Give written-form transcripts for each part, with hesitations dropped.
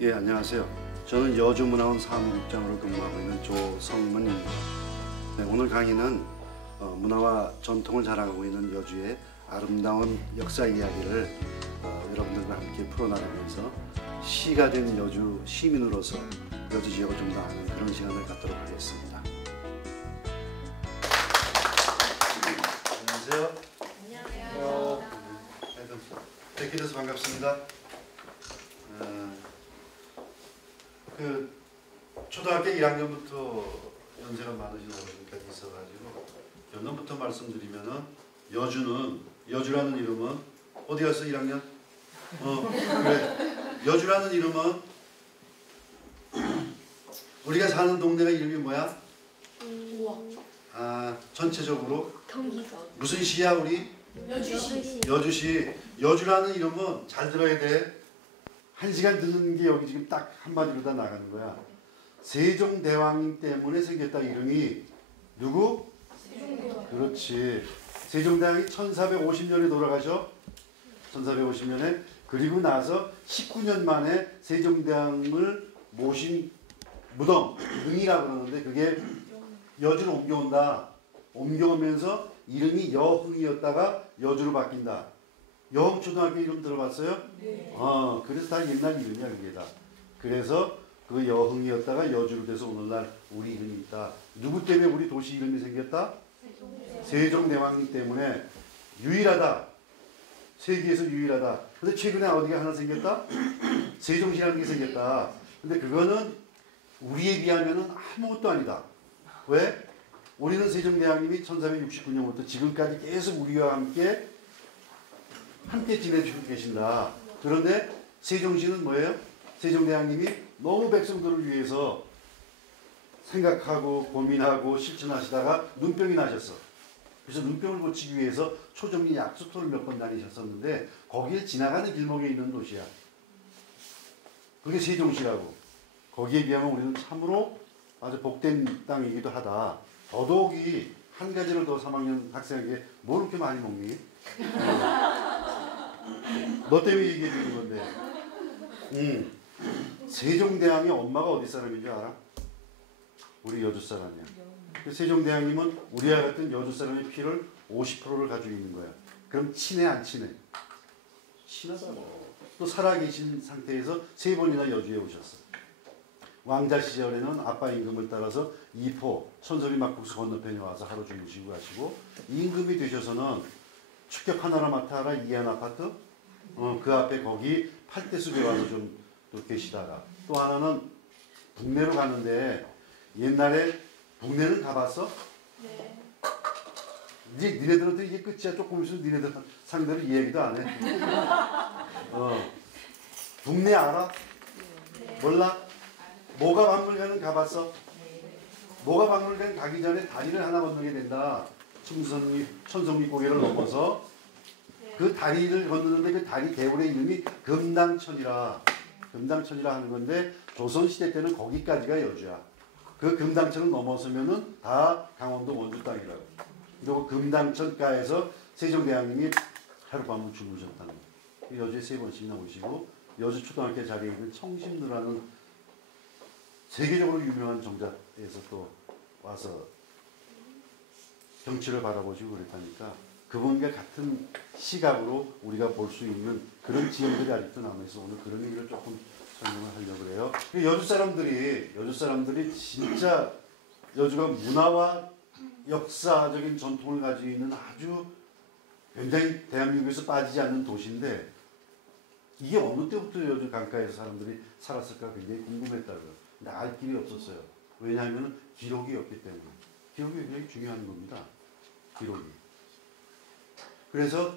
예, 안녕하세요. 저는 여주문화원 사무국장으로 근무하고 있는 조성문입니다. 네, 오늘 강의는 문화와 전통을 자랑하고 있는 여주의 아름다운 역사 이야기를 여러분들과 함께 풀어나가면서 시가 된 여주 시민으로서 여주 지역을 좀 더 아는 그런 시간을 갖도록 하겠습니다. 안녕하세요. 안녕하세요. 뵙게 돼서 반갑습니다. 초등학교 1학년부터 연세가 많으신 어른까지 있어가지고 연년부터 말씀드리면은 여주라는 이름은 어디 갔어 1학년? 그래. 여주라는 이름은 우리가 사는 동네가 이름이 뭐야? 전체적으로 무슨 시야 우리? 여주시. 여주시. 여주라는 이름은 잘 들어야 돼. 1시간 듣는 게 여기 지금 딱 한마디로 다 나가는 거야. 세종대왕 때문에 생겼다. 이름이 누구? 세종대왕. 그렇지. 세종대왕이 1450년에 돌아가죠. 1450년에. 그리고 나서 19년 만에 세종대왕을 모신 무덤, 응이라고 그러는데 그게 여주로 옮겨온다. 옮겨오면서 이름이 여흥이었다가 여주로 바뀐다. 여흥초등학교 이름 들어봤어요? 네. 그래서 다 옛날 이름이야 그게 다. 그래서 그 여흥이었다가 여주로 돼서 오늘날 우리 이름이 있다. 누구 때문에 우리 도시 이름이 생겼다? 세종대왕님 때문에 유일하다. 세계에서 유일하다. 근데 최근에 어디가 하나 생겼다? 세종시라는 게 생겼다. 근데 그거는 우리에 비하면 아무것도 아니다. 왜? 우리는 세종대왕님이 1469년부터 지금까지 계속 우리와 함께 지내주고 계신다. 그런데 세종시는 뭐예요? 세종대왕님이 너무 백성들을 위해서 생각하고 고민하고 실천하시다가 눈병이 나셨어. 그래서 눈병을 고치기 위해서 초정리 약수터를 몇 번 다니셨었는데 거기에 지나가는 길목에 있는 도시야. 그게 세종시라고. 거기에 비하면 우리는 참으로 아주 복된 땅이기도 하다. 더더욱이 한 가지를 더 3학년 학생에게 뭘 이렇게 많이 먹니? 너 때문에 얘기해 주는 건데. 세종대왕의 엄마가 어디 사람인 줄 알아? 우리 여주 사람이야. 세종대왕님은 우리와 같은 여주 사람의 피를 50%를 가지고 있는 거야. 그럼 친해 안 친해? 친하다고. 또 살아계신 상태에서 3번이나 여주에 오셨어. 왕자 시절에는 아빠 임금을 따라서 이포 천소리 막국수 건너편에 와서 하루 주무시고 가시고, 임금이 되셔서는 축격 하나라 마타라 이한 아파트 그 앞에 거기 팔대숲에 와서 좀 또 계시다가, 또 하나는 북내로 가는데, 옛날에 북내는 가봤어? 네. 이제 니네들한테 이게 끝이야. 조금 있으면 니네들 상대로 이야기도 안 해. 북내 알아? 네. 몰라? 모가박물관은 가봤어? 네. 모가박물관 가기 전에 다리를 하나 건너게 된다. 천성리 고개를 넘어서 그 다리를 건너는데 그 다리 대원의 이름이 금당천이라 하는 건데, 조선시대 때는 거기까지가 여주야. 그 금당천을 넘어서면은 다 강원도 원주 땅이라고. 그리고 금당천가에서 세종대왕님이 하룻밤을 주무셨다는 거예요. 여주에 3번씩이나 오시고, 여주 초등학교 자리에 있는 청심루라는 세계적으로 유명한 정자에서 또 와서 경치를 바라보시고 그랬다니까, 그분과 같은 시각으로 우리가 볼 수 있는 그런 지형들이 아직도 남아있어. 오늘 그런 얘기를 조금 설명을 하려고 그래요. 여주 사람들이 진짜 여주가 문화와 역사적인 전통을 가지고 있는 아주 굉장히 대한민국에서 빠지지 않는 도시인데, 이게 어느 때부터 여주 강가에서 사람들이 살았을까 굉장히 궁금했다고요. 근데 알 길이 없었어요. 왜냐하면 기록이 없기 때문에. 기록이 굉장히 중요한 겁니다. 기록이. 그래서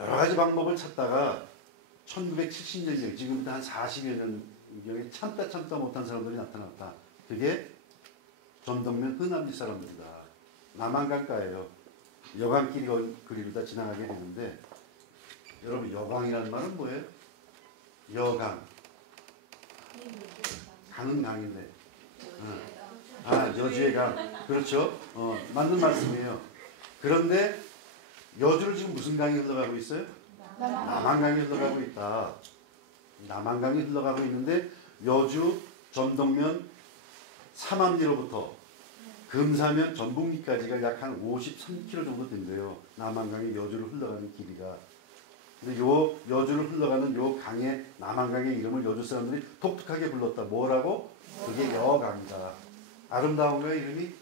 여러 가지 방법을 찾다가 1970년경, 지금부터 한 40여 년경에 참다 못한 사람들이 나타났다. 그게 전덕면 흔암리 사람들이다. 남한강가예요. 여강길이 그리로 다 지나가게 되는데, 여러분 여강이라는 말은 뭐예요? 여강. 강은 강인데. 여주의 강. 그렇죠. 맞는 말씀이에요. 그런데 여주를 지금 무슨 강이 흘러가고 있어요? 남한강이 흘러가고 있다. 남한강이 흘러가고 있는데 여주 전동면 삼암리로부터 금사면 전북리까지가 약 한 53km 정도 된대요. 남한강이 여주를 흘러가는 길이가. 근데 요 여주를 흘러가는 요 강의 남한강의 이름을 여주 사람들이 독특하게 불렀다. 뭐라고? 그게 여강이다. 아름다운 거야 이름이?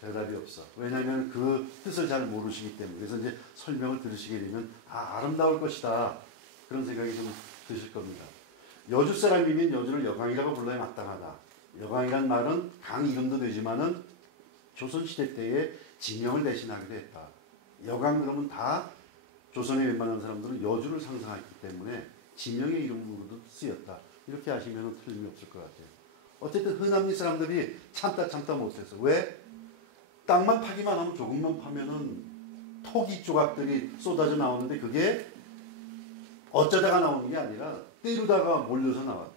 대답이 없어. 왜냐하면 그 뜻을 잘 모르시기 때문에. 그래서 이제 설명을 들으시게 되면 아름다울 것이다. 그런 생각이 좀 드실 겁니다. 여주 사람이면 여주를 여강이라고 불러야 마땅하다. 여강이란 말은 강 이름도 되지만은 조선시대 때에 지명을 대신하기도 했다. 여강 그러면 다 조선의 웬만한 사람들은 여주를 상상했기 때문에 지명의 이름으로도 쓰였다. 이렇게 하시면 틀림이 없을 것 같아요. 어쨌든 흔남리 사람들이 참다 못했어. 왜? 땅만 파기만 하면 조금만 파면은 토기 조각들이 쏟아져 나오는데 그게 어쩌다가 나오는 게 아니라 때리다가 몰려서 나왔다.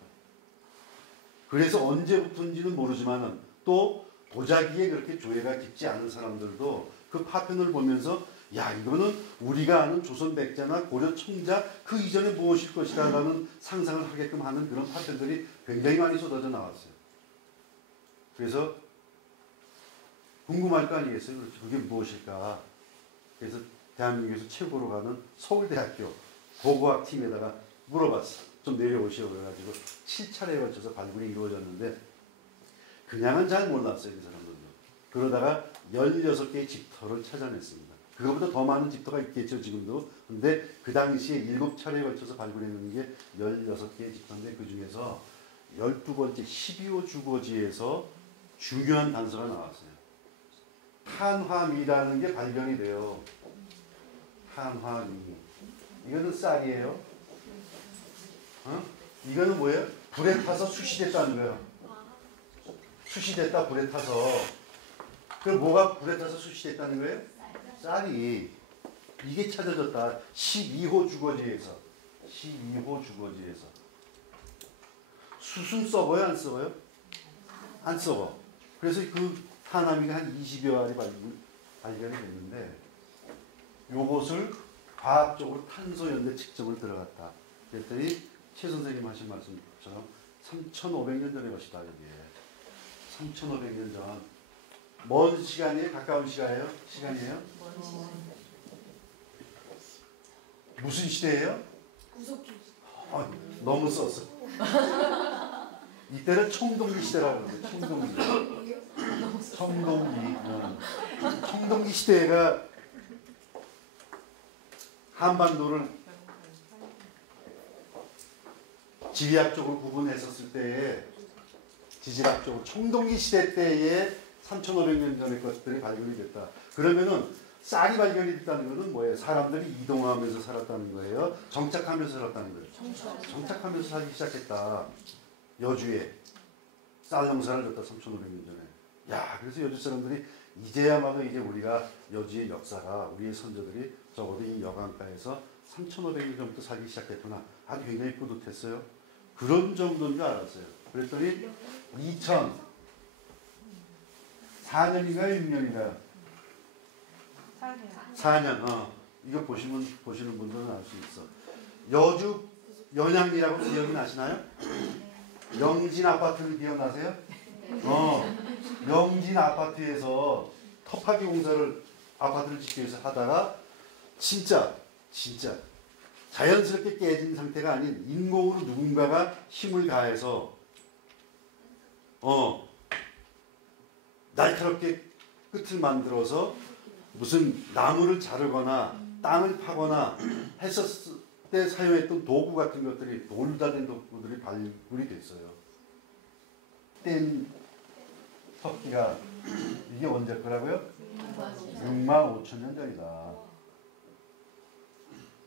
그래서 언제부터인지는 모르지만은 또 도자기에 그렇게 조예가 깊지 않은 사람들도 그 파편을 보면서 야 이거는 우리가 아는 조선 백자나 고려 청자 그 이전에 무엇일 것이다 라는 상상을 하게끔 하는 그런 파편들이 굉장히 많이 쏟아져 나왔어요. 그래서 궁금할 거 아니겠어요? 그게 무엇일까? 그래서 대한민국에서 최고로 가는 서울대학교 고고학 팀에다가 물어봤어. 좀 내려오시오. 그래가지고 7차례에 걸쳐서 발굴이 이루어졌는데 그냥은 잘 몰랐어요. 이 사람들도. 그러다가 16개의 집터를 찾아냈습니다. 그거보다 더 많은 집터가 있겠죠. 지금도. 근데 그 당시에 7차례에 걸쳐서 발굴했는 게 16개의 집터인데 그 중에서 12번째 12호 주거지에서 중요한 단서가 나왔어요. 한화미라는 게 발견이 돼요. 한화미. 이거는 쌀이에요. 이거는 뭐예요? 불에 타서 수시됐다는 거예요. 수시됐다 불에 타서. 그럼 뭐가 불에 타서 수시됐다는 거예요? 쌀이. 이게 찾아졌다. 12호 주거지에서. 12호 주거지에서. 숯은 썩어요? 안 썩어요? 안 썩어. 그래서 그 한화미가 한 20여 알이 발견이 됐는데 요것을 과학적으로 탄소연대 측정을 들어갔다. 그랬더니 최 선생님 하신 말씀처럼 3,500년 전의 것이다. 이게 3,500년 전. 먼 시간이에요? 가까운 시간이에요? 무슨 시대예요? 구석기. 너무 썼어. 이때는 청동기 시대라고 그러는데 청동기. 청동기 시대가 한반도를 지리학적으로 구분했었을 때에 지질학적으로 청동기 시대 때에 3,500년 전의 것들이 발견이 됐다. 그러면은 쌀이 발견이 됐다는 것은 뭐예요? 사람들이 이동하면서 살았다는 거예요? 정착하면서 살았다는 거예요? 정착하면서 살기 시작했다. 여주에 쌀 농사를 졌다. 3,500년 전에. 야, 그래서 여주 사람들이 이제야말로 이제 우리가 여주의 역사가 우리의 선조들이 적어도 이 여강가에서 3,500년 전부터 살기 시작했구나. 아주 굉장히 뿌듯했어요. 그런 정도인 줄 알았어요. 그랬더니 2004년인가요? 6년인가요? 4년. 이거 보시는 분들은 알 수 있어. 여주 연양리라고 기억이 나시나요? 영진 아파트를 기억나세요? 영진 아파트에서 터파기 공사를 아파트를 짓기 위해서 하다가 진짜 자연스럽게 깨진 상태가 아닌 인공으로 누군가가 힘을 가해서 날카롭게 끝을 만들어서 무슨 나무를 자르거나 땅을 파거나 했었을 때 사용했던 도구 같은 것들이 돌다 된 도구들이 발굴이 됐어요. 뗀 터키가 이게 언제 거라고요? 65,000년 전이다.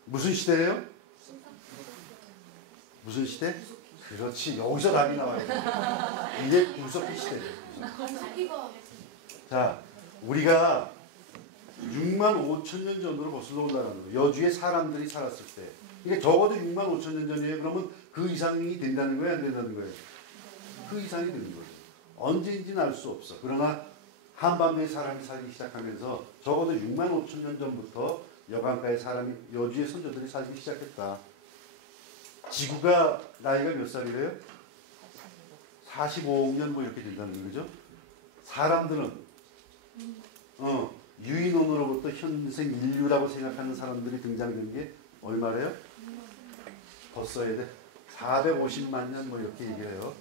무슨 시대예요? 무슨 시대? 그렇지. 여기서 답이 나와요. 이게 구석기 시대예요. 자, 우리가 65,000년 전으로 거슬러 올라가는 거예요. 여주에 사람들이 살았을 때. 이게 적어도 65,000년 전이에요. 그러면 그 이상이 된다는 거예요? 안 된다는 거예요? 그 이상이 되는 거예요. 언제인지는 알 수 없어. 그러나 한반도에 사람이 살기 시작하면서 적어도 65,000년 전부터 여강가에 사람이 여주의 선조들이 살기 시작했다. 지구가 나이가 몇 살이래요? 45억 년 뭐 이렇게 된다는 거죠. 사람들은 유인원으로부터 현생 인류라고 생각하는 사람들이 등장된 게 얼마래요? 벌써야 돼. 450만 년 뭐 이렇게 얘기해요.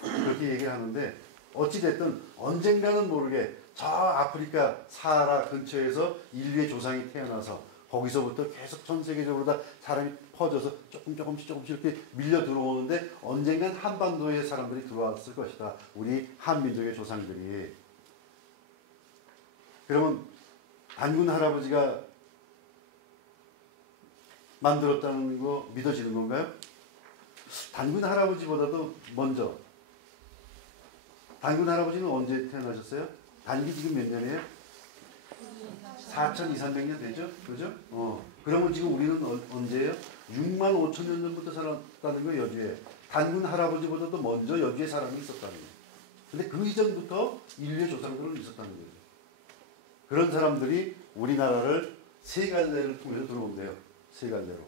그렇게 얘기를 하는데 어찌됐든 언젠가는 모르게 저 아프리카 사하라 근처에서 인류의 조상이 태어나서 거기서부터 계속 전 세계적으로 다 사람이 퍼져서 조금씩 이렇게 밀려 들어오는데 언젠간 한반도에 사람들이 들어왔을 것이다. 우리 한민족의 조상들이. 그러면 단군 할아버지가 만들었다는 거 믿어지는 건가요? 단군 할아버지보다도 먼저. 단군 할아버지는 언제 태어나셨어요? 단기 지금 몇 년이에요? 4,200~300년 되죠? 그죠? 그러면 지금 우리는 언제예요? 65,000년 전부터 살았다는 거예요, 여주에. 단군 할아버지보다도 먼저 여주에 사람이 있었다는 거예요. 근데 그 이전부터 인류의 조상들은 있었다는 거죠. 그런 사람들이 우리나라를 세 갈래를 통해서 들어온대요. 세 갈래로.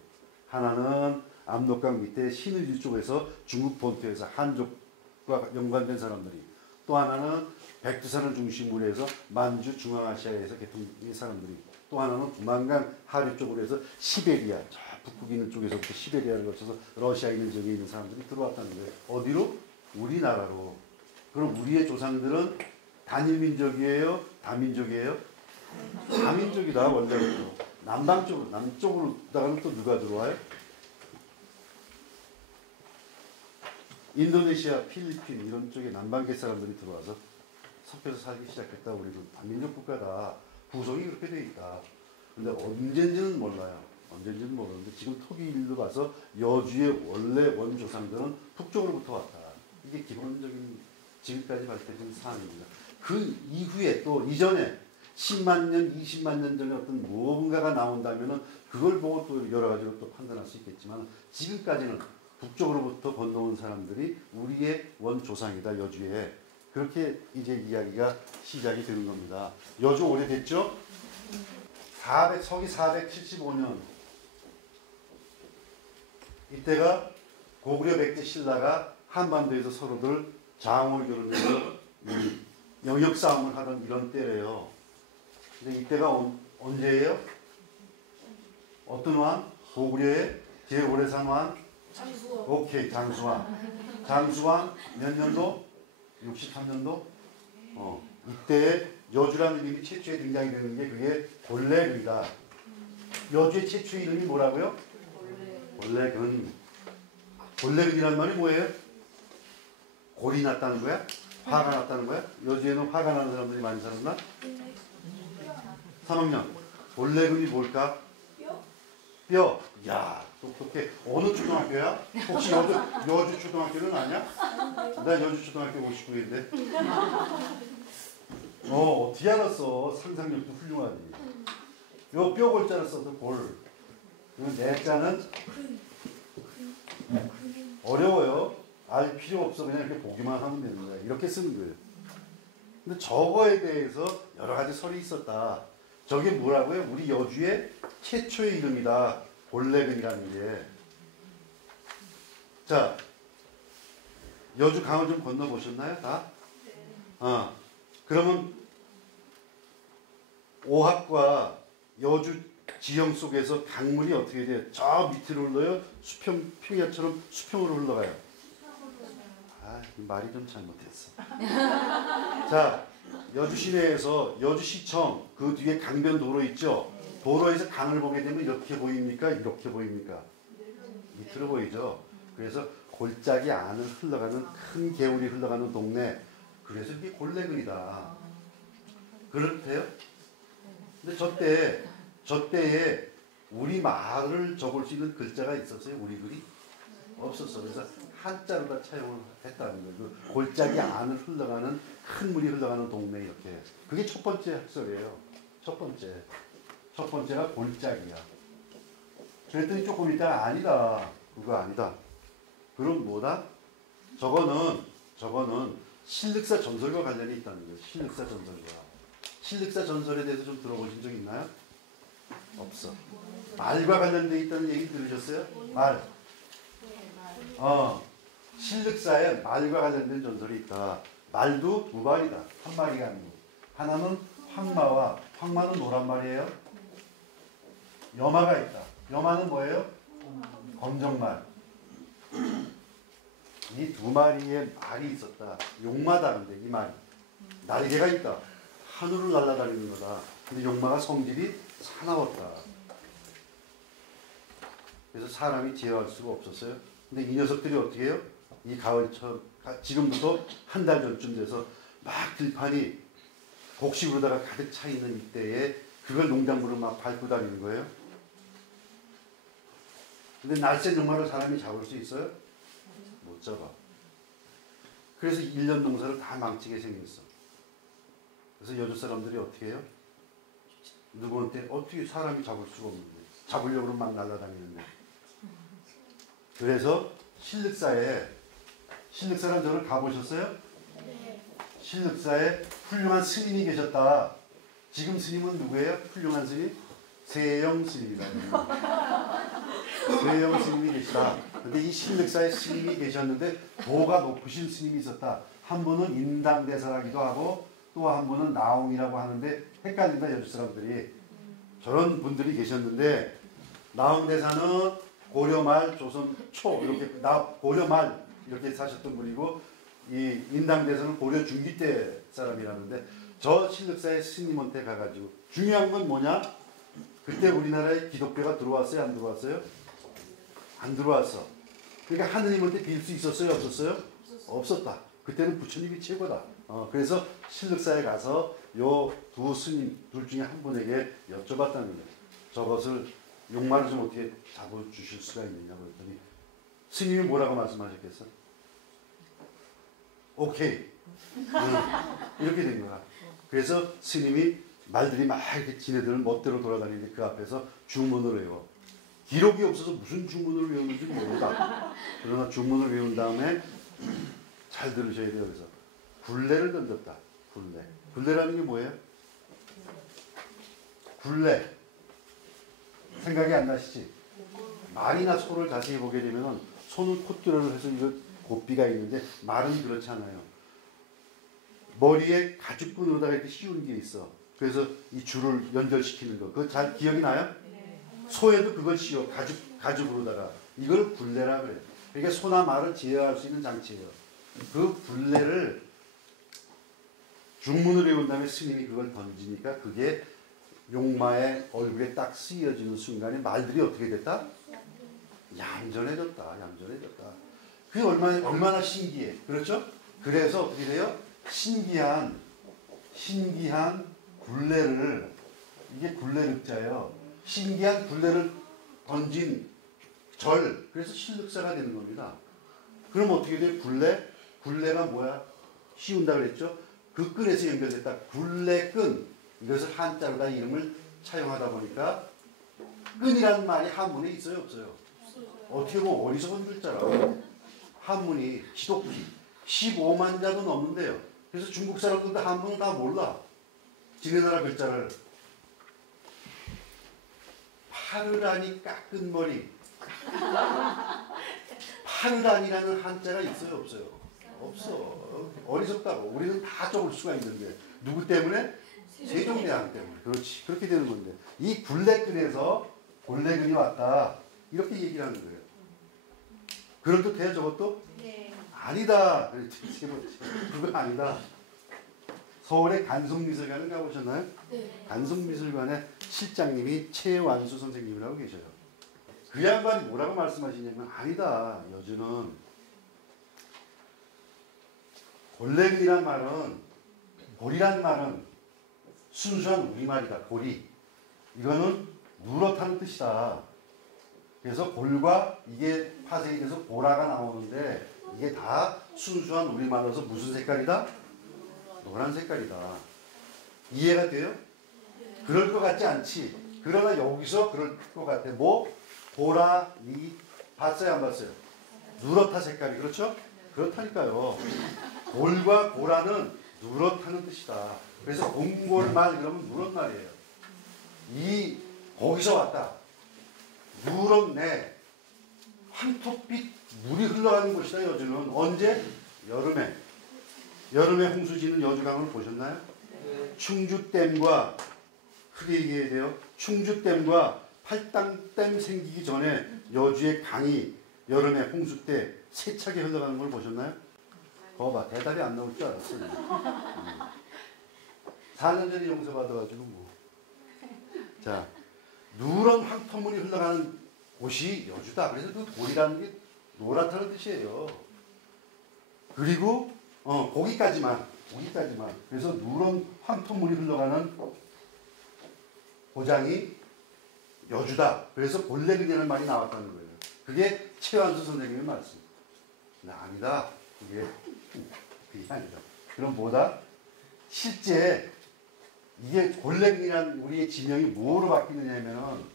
하나는 압록강 밑에 신의주 쪽에서 중국 본토에서 한족과 연관된 사람들이. 또 하나는 백두산을 중심으로 해서 만주 중앙아시아에서 개통된 사람들이. 또 하나는 두만강 하류 쪽으로 해서 시베리아, 저 북극 있는 쪽에서부터 시베리아를 거쳐서 러시아에 있는 지역에 있는 사람들이 들어왔다는 거예요. 어디로? 우리나라로. 그럼 우리의 조상들은 단일민족이에요? 다민족이에요? 다민족이다 원래부터. 남쪽으로다가는 또 누가 들어와요? 인도네시아, 필리핀 이런 쪽에 남방계 사람들이 들어와서 섞여서 살기 시작했다. 우리는 다민족 국가다. 구성이 그렇게 돼 있다. 근데 언젠지는 몰라요. 언젠지는 모르는데 지금 토기일로 봐서 여주의 원래 원조상들은 북쪽으로부터 왔다. 이게 기본적인 지금까지 밝혀진 사안입니다. 그 이후에 또 이전에 10만 년, 20만 년 전에 어떤 무언가가 나온다면은 그걸 보고 또 여러 가지로 또 판단할 수 있겠지만 지금까지는 북쪽으로부터 건너온 사람들이 우리의 원조상이다, 여주에. 그렇게 이제 이야기가 시작이 되는 겁니다. 여주 오래됐죠? 서기 475년. 이때가 고구려 백제 신라가 한반도에서 서로들 장을 겨루면서 영역 싸움을 하던 이런 때래요. 근데 이때가 언제예요? 어떤 왕? 고구려의 제일 오래 산 왕? 장수왕. 오케이, 장수왕. 장수왕 몇 년도? 63년도? 이때 여주라는 이름이 최초에 등장이 되는 게 그게 골래근이다. 여주의 최초 이름이 뭐라고요? 골래근. 골래근이란 말이 뭐예요? 골이 났다는 거야? 화가 났다는 거야? 여주에는 화가 나는 사람들이 많이 살았나? 3학년. 골래근이 뭘까? 뼈. 야, 똑똑해. 어느 초등학교야? 혹시 여주 초등학교는 아니야? 나 여주 초등학교 59인데. 어떻게 알았어? 상상력도 훌륭하지. 요 뼈 골자를 써서 골. 내 자는 어려워요. 알 필요 없어. 그냥 이렇게 보기만 하면 되는 거야. 이렇게 쓰는 거예요. 근데 저거에 대해서 여러 가지 설이 있었다. 저게 뭐라고요? 우리 여주의 최초의 이름이다. 골래근이라는 게. 자, 여주 강을 좀 건너보셨나요? 다? 그러면 오합과 여주 지형 속에서 강물이 어떻게 돼요? 저 밑으로 흘러요? 평야처럼 수평으로 흘러가요? 말이 좀 잘못했어. 자, 여주 시내에서 여주시청 그 뒤에 강변도로 있죠? 도로에서 강을 보게 되면 이렇게 보입니까? 이렇게 보입니까? 밑으로 보이죠? 그래서 골짜기 안을 흘러가는 큰 개울이 흘러가는 동네. 그래서 이게 골래근이다. 그렇대요? 근데 저때에 우리 말을 적을 수 있는 글자가 있었어요? 우리 글이? 없었어. 그래서 한자로 다 차용을 했다는 거예요. 그 골짜기 안을 흘러가는 큰 물이 흘러가는 동네 이렇게. 그게 첫 번째 학설이에요. 첫 번째가 골짜기야. 그랬더니 조금 있다가 아니다. 그거 아니다. 그럼 뭐다? 저거는 신륵사 전설과 관련이 있다는 거예요. 신륵사 전설과. 신륵사 전설에 대해서 좀 들어보신 적 있나요? 없어. 말과 관련되어 있다는 얘기 들으셨어요? 말. 신륵사에 말과 관련된 전설이 있다. 말도 두 마리다. 한 마리가 아니고. 하나는 황마와, 황마는 뭐란 말이에요? 여마가 있다. 여마는 뭐예요? 검정말. 이 두 마리의 말이 있었다. 용마다. 근데 이 말이 날개가 있다. 하늘을 날아다니는 거다. 근데 용마가 성질이 사나웠다. 그래서 사람이 제어할 수가 없었어요. 근데 이 녀석들이 어떻게 해요? 이 가을철, 지금부터 한 달 전쯤 돼서 막 들판이 곡식으로다가 가득 차 있는 이때에 그걸 농작물을 막 밟고 다니는 거예요. 근데 날쌘 용마를 사람이 잡을 수 있어요? 못 잡아. 그래서 1년 농사를 다 망치게 생겼어. 그래서 여주 사람들이 어떻게 해요? 누구한테 어떻게 사람이 잡을 수가 없는데 잡으려고 막 날아다니는데. 그래서 신륵사라는 저를 가보셨어요? 네. 신륵사에 훌륭한 스님이 계셨다. 지금 스님은 누구예요? 훌륭한 스님? 세영 스님이다. 세영 스님이 계시다. 근데 이 신륵사에 스님이 계셨는데 도가 높으신 스님이 있었다. 한 분은 인당대사라기도 하고 또 한 분은 나옹이라고 하는데 헷갈린다 여주 사람들이. 저런 분들이 계셨는데 나옹대사는 고려말 조선 초 이렇게 고려말 이렇게 사셨던 분이고 이 인당대사는 고려 중기 때 사람이라는데 저 신륵사의 스님한테 가가지고 중요한 건 뭐냐? 그때 우리나라에 기독교가 들어왔어요? 안 들어왔어요? 안 들어왔어. 그러니까 하느님한테 빌 수 있었어요? 없었어요? 없었다. 그때는 부처님이 최고다. 그래서 신륵사에 가서 요 두 스님 둘 중에 한 분에게 여쭤봤다는 거예요. 저것을 용마를 좀 어떻게 잡아주실 수가 있느냐 그랬더니 스님이 뭐라고 말씀하셨겠어? 오케이. 이렇게 된 거야. 그래서 스님이 말들이 막 이렇게 지네들 멋대로 돌아다니는데 그 앞에서 주문을 외워. 기록이 없어서 무슨 주문을 외우는지 모른다. 그러나 주문을 외운 다음에 잘 들으셔야 돼요. 그래서 굴레를 던졌다. 굴레. 굴레라는 게 뭐예요? 굴레. 생각이 안 나시지? 말이나 소를 자세히 보게 되면 손을 콧대를 해서 이거 곱비가 있는데 말은 그렇지 않아요. 머리에 가죽끈으로다가 이렇게 씌운 게 있어. 그래서 이 줄을 연결시키는 거. 그거 잘 기억이 나요? 소에도 그걸 씌워. 가죽으로다가. 이걸 굴레라 그래요. 그러니까 소나 말을 제어할 수 있는 장치예요. 그 굴레를 중문을 외운 다음에 스님이 그걸 던지니까 그게 용마의 얼굴에 딱 쓰여지는 순간에 말들이 어떻게 됐다? 얌전해졌다. 얌전해졌다. 그게 얼마나 신기해. 그렇죠? 그래서 어떻게 돼요? 신기한 굴레를, 이게 굴레륵자예요. 신기한 굴레를 던진 절, 그래서 신륵사가 되는 겁니다. 그럼 어떻게 돼요? 굴레가 뭐야? 씌운다 그랬죠? 그 끈에서 연결됐다. 굴레끈. 이것을 한자로다 이름을 차용하다 보니까 끈이라는 말이 한문에 있어요? 없어요? 어떻게 보면 어리석은 글자라고. 한문이 기독기 15만 자도 넘는데요. 그래서 중국 사람들도 한문을 다 몰라. 지네 나라 글자를. 파르라니 깎은 머리. 파르라니라는 한자가 있어요? 없어요? 없어. 어리석다고. 우리는 다 적을 수가 있는데 누구 때문에? 세종대왕 때문에. 그렇지. 그렇게 되는 건데 이 굴레끈에서 굴레근이 왔다. 이렇게 얘기를 하는 거예요. 그럴듯해요 저것도? 네. 아니다. 그건 아니다. 서울의 간송미술관을 가보셨나요? 네. 간송미술관의 실장님이 최완수 선생님이라고 계셔요. 그 양반이 뭐라고 말씀하시냐면 아니다. 여주는 골렘이란 말은 골이란 말은 순수한 우리말이다. 골이. 이거는 누렇다는 뜻이다. 그래서 골과 이게 파생이 돼서 보라가 나오는데 이게 다 순수한 우리말로서 무슨 색깔이다? 노란 색깔이다. 이해가 돼요? 그럴 것 같지 않지? 그러나 여기서 그럴 것 같아. 뭐? 보라, 니 봤어요? 안 봤어요? 누렇다 색깔이. 그렇죠? 그렇다니까요. 골과 보라는 누렇다는 뜻이다. 그래서 곰골말 그러면 누런 말이에요. 거기서 왔다. 누렇네. 황토빛 물이 흘러가는 곳이다. 여주는 언제? 여름에. 여름에 홍수 지는 여주강을 보셨나요? 네. 충주댐과 크게 얘기해야 돼요. 충주댐과 팔당댐 생기기 전에 여주의 강이 여름에 홍수 때 세차게 흘러가는 걸 보셨나요? 거봐, 대답이 안 나올 줄 알았어요. 4년 전에 용서받아가지고 뭐. 자, 누런 황토물이 흘러가는 곳이 여주다. 그래서 그 돌이라는 게 노랗다는 뜻이에요. 그리고 거기까지만. 그래서 누런 황토물이 흘러가는 고장이 여주다. 그래서 골레근이라는 말이 나왔다는 거예요. 그게 최완수 선생님의 말씀. 아니다. 그게 아니다. 그럼 뭐다? 실제 이게 골레근이란 우리의 지명이 뭐로 바뀌느냐면은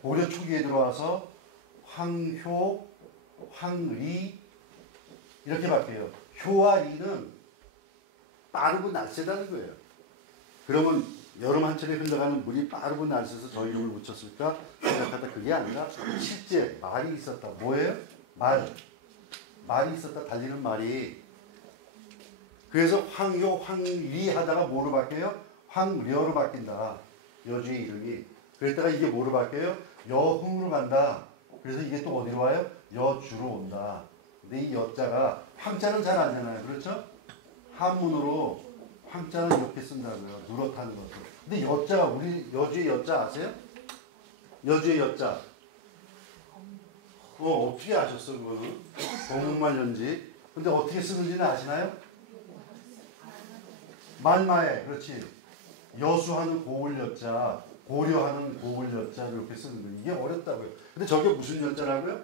고려 초기에 들어와서 황효, 황리 이렇게 바뀌어요. 효와 리는 빠르고 날쌔다는 거예요. 그러면 여름 한철에 흘러가는 물이 빠르고 날쌔서 저 이름을 붙였을까 생각하다 그게 아니라 실제 말이 있었다. 뭐예요? 말이 있었다. 달리는 말이. 그래서 황효, 황리 하다가 뭐로 바뀌어요? 황려로 바뀐다. 여주의 이름이. 그랬다가 이게 뭐로 바뀌어요? 여흥으로 간다. 그래서 이게 또 어디로 와요? 여주로 온다. 근데 이 여자가 황자는 잘 알잖아요. 그렇죠? 한문으로 황자는 이렇게 쓴다고요. 누렇다는 것을. 근데 여자가 우리 여주의 여자 아세요? 여주의 여자. 어떻게 아셨어 그거는? 검은말 연지. 근데 어떻게 쓰는지는 아시나요? 말마에. 그렇지. 여수하는 고을 여자, 고려하는 고을 여자 이렇게 쓰는 거예요. 이게 어렵다고요. 근데 저게 무슨 여자라고요?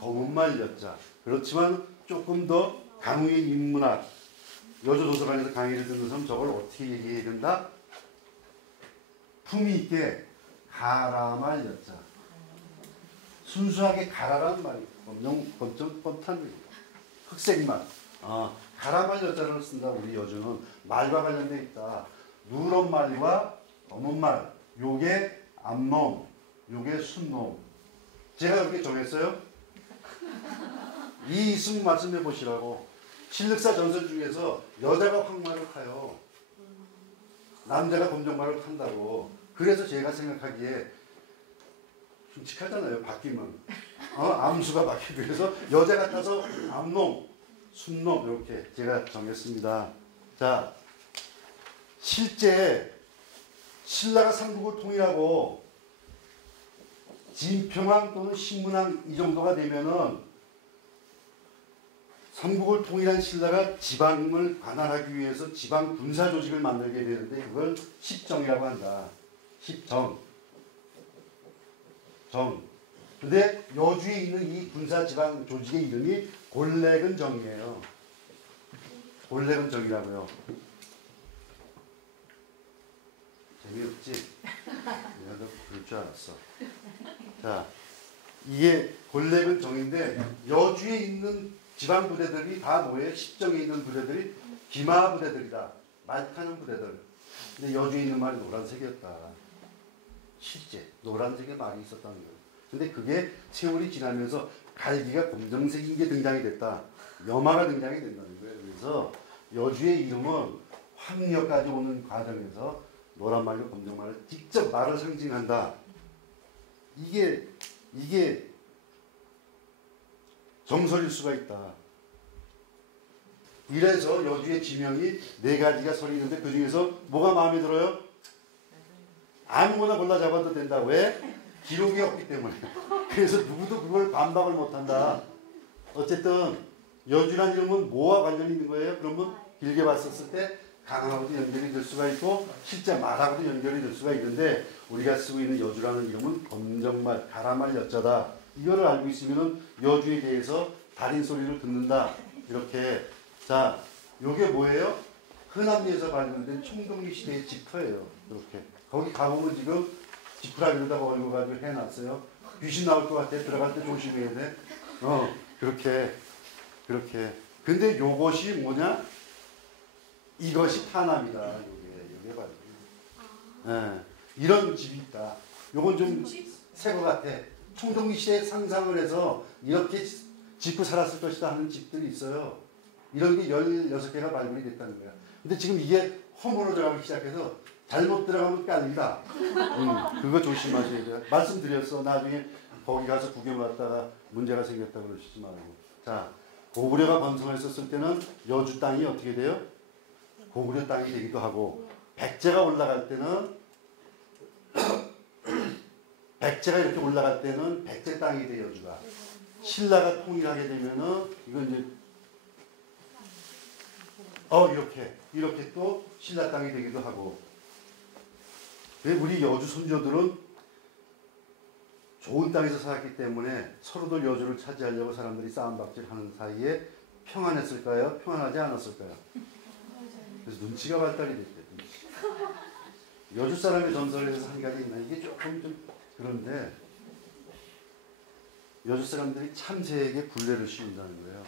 검은말 여자. 그렇지만 조금 더 강의 인문학 여주도서관에서 강의를 듣는 사람 저걸 어떻게 얘기해야 된다? 품위 있게 가라말 여자. 순수하게 가라라는 말이 엄청 뻔한 거예요. 흑색만. 가라말 여자를 쓴다. 우리 여주는 말과 관련되어 있다. 누런 말과 검은 말. 요게 암놈, 요게 순놈. 제가 그렇게 정했어요. 이 있음 말씀해 보시라고. 신륵사 전설 중에서 여자가 황말을 타요. 남자가 검정말을 탄다고. 그래서 제가 생각하기에 흉측하잖아요. 바뀌면. 암수가 바뀌고 그래서 여자가 타서 암놈, 순놈 이렇게 제가 정했습니다. 자, 실제 신라가 삼국을 통일하고 진평왕 또는 신문왕 이 정도가 되면은 삼국을 통일한 신라가 지방을 관할하기 위해서 지방 군사 조직을 만들게 되는데 그걸 십정이라고 한다. 십정. 근데 여주에 있는 이 군사 지방 조직의 이름이 골레근정이에요. 골레근정이라고요. 재미없지? 내가 너 그럴 줄 알았어. 자, 이게 골레근정인데 여주에 있는 지방 부대들이 다 뭐예요? 십정에 있는 부대들이 기마 부대들이다. 말 타는 부대들. 근데 여주에 있는 말이 노란색이었다. 실제 노란색의 말이 있었다는 거예요. 근데 그게 세월이 지나면서 갈기가 검정색인 게 등장이 됐다. 염화가 등장이 된다는 거예요. 그래서 여주의 이름은 황려까지 오는 과정에서 노란 말과 검정 말을 직접 말을 상징한다. 이게 정설일 수가 있다. 이래서 여주의 지명이 4가지가 설이 있는데 그 중에서 뭐가 마음에 들어요? 아무거나 골라 잡아도 된다. 왜? 기록이 없기 때문에. 그래서 누구도 그걸 반박을 못한다. 어쨌든 여주란 이름은 뭐와 관련이 있는 거예요? 그러면 길게 봤었을 때 강하고도 연결이 될 수가 있고 실제 말하고도 연결이 될 수가 있는데 우리가 쓰고 있는 여주라는 이름은 검정말, 가라말 여자다. 이거를 알고 있으면 여주에 대해서 달인 소리를 듣는다. 이렇게. 자, 요게 뭐예요? 흔암리에서 발견된 총독리 시대의 지퍼예요. 이렇게. 거기 가보면 지금 지푸라기로다가 얼굴가지고 해놨어요. 귀신 나올 것 같아. 들어갈 때 조심해야 돼. 그렇게. 근데 요것이 뭐냐? 이것이 타남이다. 요게 바로. 네. 이런 집이 있다. 요건 좀 새 것 같아. 청동기 시대에 상상을 해서 이렇게 짓고 살았을 것이다 하는 집들이 있어요. 이런 게 16개가 발굴이 됐다는 거야. 근데 지금 이게 허물어져 가기 시작해서 잘못 들어가면 깔린다. 그거 조심하셔야 돼요. 말씀드렸어. 나중에 거기 가서 구경 갔다가 문제가 생겼다 그러시지 말고. 자, 고구려가 번성했었을 때는 여주 땅이 어떻게 돼요? 고구려 땅이 되기도 하고, 백제가 올라갈 때는 백제가 이렇게 올라갈 때는 백제 땅이 돼요, 여주가. 신라가 통일하게 되면은 이건 이제 이렇게 또 신라 땅이 되기도 하고. 우리 여주 선조들은 좋은 땅에서 살았기 때문에 서로들 여주를 차지하려고 사람들이 싸움박질하는 사이에 평안했을까요? 평안하지 않았을까요? 그래서 눈치가 발달이 됐대. 여주 사람의 전설에 대해서 한 가지 있나? 이게 조금 좀 그런데 여주 사람들이 참새에게 굴레를 씌운다는 거예요.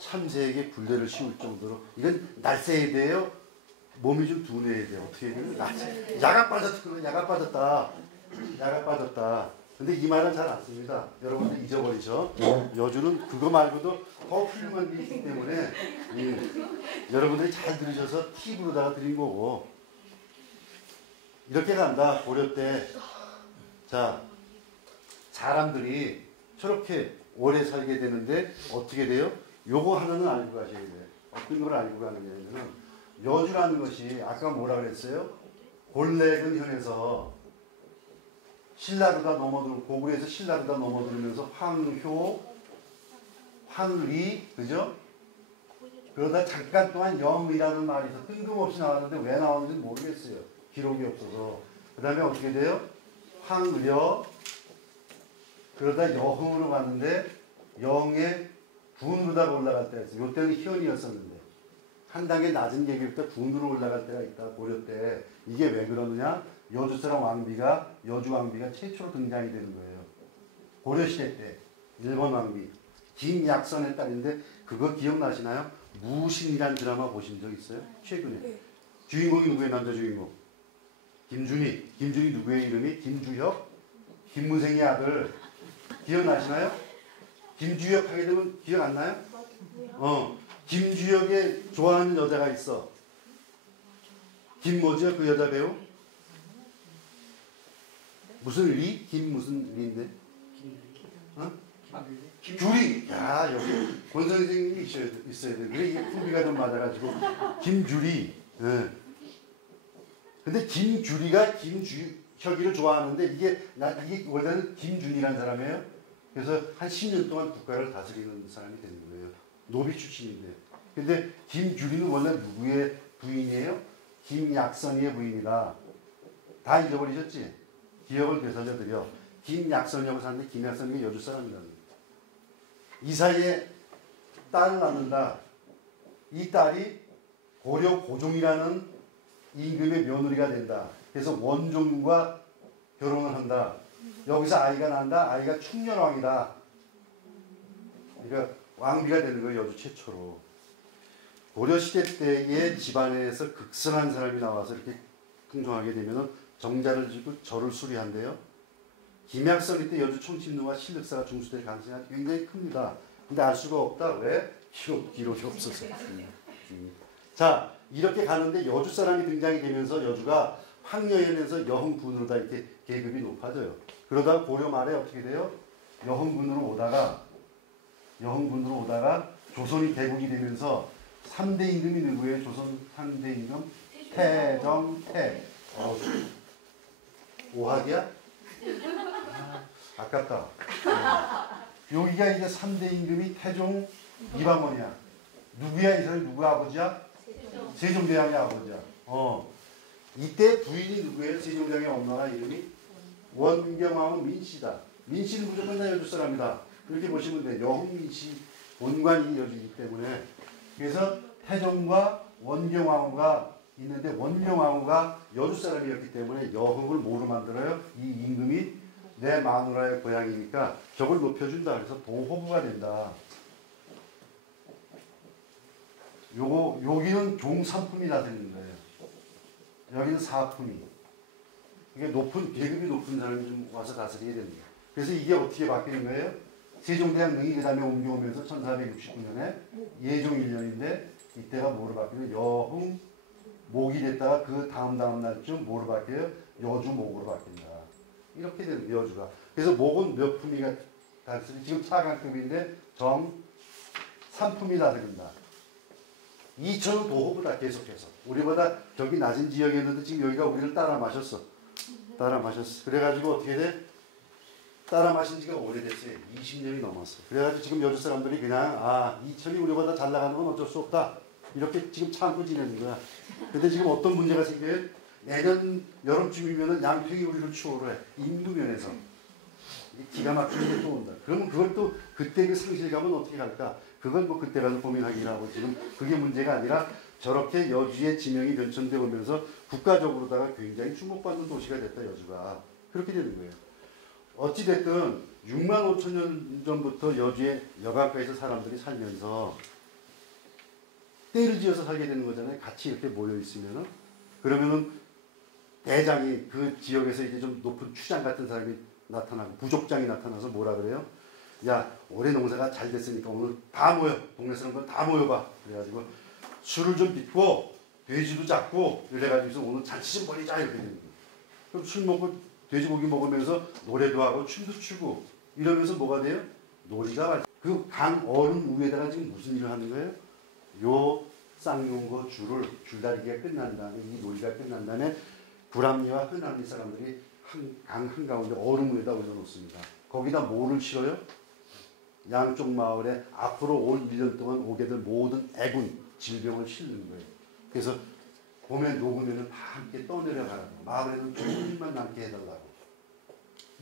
참새에게 굴레를 씌울 정도로 이건 날쌔야 돼요. 몸이 좀 둔해야 돼요. 어떻게 해야 돼요? 야가 빠졌다. 야가 빠졌다. 근데 이 말은 잘 안 씁니다. 여러분들 잊어버리죠. 여주는 그거 말고도 더 훌륭한 게 있기 때문에 여러분들이 잘 들으셔서 팁으로다가 드린 거고. 이렇게 간다. 고려 때. 자, 사람들이 저렇게 오래 살게 되는데 어떻게 돼요? 요거 하나는 알고 가셔야 돼요. 어떤 걸 알고 가느냐면은 여주라는 것이 아까 뭐라 그랬어요? 골래근현에서 신라루가 넘어들고 고구려에서 신라루가 넘어들면서 황리, 그죠? 그러다 잠깐 동안 영이라는 말이 있어 뜬금없이 나왔는데 왜 나왔는지 모르겠어요. 기록이 없어서. 그 다음에 어떻게 돼요? 황려, 그러다 여흥으로 갔는데 영의 군으로다 올라갈 때가 있어요. 이때는 희연이었었는데 한 단계 낮은 계기부터 군으로 올라갈 때가 있다. 고려 때. 이게 왜 그러느냐? 여주 사람 왕비가 여주 왕비가 최초로 등장이 되는 거예요. 고려 시대 때 일본 왕비 김약선의 딸인데 그거 기억나시나요? 무신이란 드라마 보신 적 있어요? 최근에. 주인공이 누구예요? 남자 주인공. 김준희. 김준희 누구의 이름이? 김주혁. 김무생의 아들. 기억나시나요? 김주혁 하게 되면 기억 안 나요? 김주혁의 좋아하는 여자가 있어. 김뭐죠? 그 여자 배우? 무슨 리? 김 무슨 리인데? 규리. 야, 여기 권 선생님이 있어야 돼. 그래, 이게 풍비가 좀 맞아가지고. 김규리. 네. 근데 김규리가 김주혁이를 좋아하는데 이게 원래는 김준이라는 사람이에요. 그래서 한 10년 동안 국가를 다스리는 사람이 되는 거예요. 노비 출신인데. 근데 김규리는 원래 누구의 부인이에요? 김약선이의 부인이다. 다 잊어버리셨지? 기억을 되살려 드려. 김약선이라고 사는데 김약선이 여주 사람이라는 거예요. 이 사이에 딸을 낳는다. 이 딸이 고려 고종이라는 임금의 며느리가 된다. 그래서 원종과 결혼을 한다. 여기서 아이가 난다. 아이가 충렬왕이다. 그러니까 왕비가 되는 거예요. 여주 최초로. 고려시대 때의 집안에서 극성한 사람이 나와서 이렇게 풍성하게 되면 정자를 지고 절을 수리한대요. 김약선이 때 여주 총침노와 신륵사가 중수될 가능성이 굉장히 큽니다. 근데 알 수가 없다. 왜? 기록이 없어서. 자, 이렇게 가는데 여주 사람이 등장이 되면서 여주가 황여현에서 여흥군으로 다 이렇게 계급이 높아져요. 그러다가 고려 말에 어떻게 돼요? 여흥군으로 오다가 조선이 대국이 되면서 3대 임금이 누구예요? 조선 3대 임금? 태정태. 오학이야? 아깝다. 여기가 이제 3대 임금이 태종 이방원이야. 누구야? 이 사람이 누구 아버지야? 세종대왕의 아버지야. 이때 부인이 누구예요? 세종대왕의 엄마가 이름이? 원경왕은 민씨다. 민씨는 무조건 다 여주 사람이다. 그렇게 보시면 돼요. 여흥민씨 원관이 여주이기 때문에. 그래서 태종과 원경왕후가 있는데 원경왕후가 여주 사람이었기 때문에 여흥을 뭐로 만들어요? 이 임금이 내 마누라의 고향이니까 격을 높여준다. 그래서 보호부가 된다. 여기는 종삼품이 다스리는 거예요. 여기는 사품이. 이게 계급이 높은 사람이 좀 와서 다스리게 됩니다. 그래서 이게 어떻게 바뀌는 거예요? 세종대왕 능이 그 다음에 옮겨오면서 1469년에 예종 1년인데 이때가 뭐로 바뀌면 여흥 목이 됐다가 그 다음 날쯤 뭐로 바뀌어요? 여주 목으로 바뀐다. 이렇게 되는 여주가. 그래서 목은 몇 품위가 다르지? 지금 4강급인데 정 3품이 다르다. 2천은 도호보다 계속해서 우리보다 저기 낮은 지역이었는데 지금 여기가 우리를 따라 마셨어. 따라 마셨어. 그래가지고 어떻게 돼? 따라 마신 지가 오래됐어요. 20년이 넘었어. 그래가지고 지금 여주 사람들이 그냥 2천이 우리보다 잘 나가는 건 어쩔 수 없다. 이렇게 지금 참고 지내는 거야. 근데 지금 어떤 문제가 생겨요? 내년 여름쯤이면은 양평이 우리를 추월을 해. 인구면에서. 기가 막히게 또 온다. 그러면 그걸 또 그때 그 상실감은 어떻게 갈까? 그건 뭐 그때 가서 고민하기로 하고 지금 그게 문제가 아니라 저렇게 여주의 지명이 변천돼 오면서 국가적으로다가 굉장히 주목받는 도시가 됐다 여주가. 그렇게 되는 거예요. 어찌됐든 6만 5천 년 전부터 여주의 여강가에서 사람들이 살면서 때를 지어서 살게 되는 거잖아요. 같이 이렇게 모여 있으면은. 그러면은 대장이 그 지역에서 이제 좀 높은 추장 같은 사람이 나타나고 부족장이 나타나서 뭐라 그래요? 야, 올해 농사가 잘 됐으니까 오늘 다 모여. 동네 사람들 다 모여봐. 그래가지고 술을 좀 빚고 돼지도 잡고 이래가지고 오늘 잔치 좀 벌이자 이렇게 되는 거예요. 그럼 술 먹고 돼지고기 먹으면서 노래도 하고 춤도 추고 이러면서 뭐가 돼요? 놀이가 그 강 얼음 위에다가 지금 무슨 일을 하는 거예요? 요 쌍용고 줄을 줄다리기가 끝난 다음에 이 놀이가 끝난 다음에 구람리와 흔함리 사람들이 강 한가운데 얼음 위에다 올려놓습니다. 거기다 뭐를 실어요? 양쪽 마을에 앞으로 올 1년 동안 오게 될 모든 애군, 질병을 실는 거예요. 그래서 봄에 녹으면 다 함께 떠내려가라고. 마을에는 좋은 일만 남게 해달라고.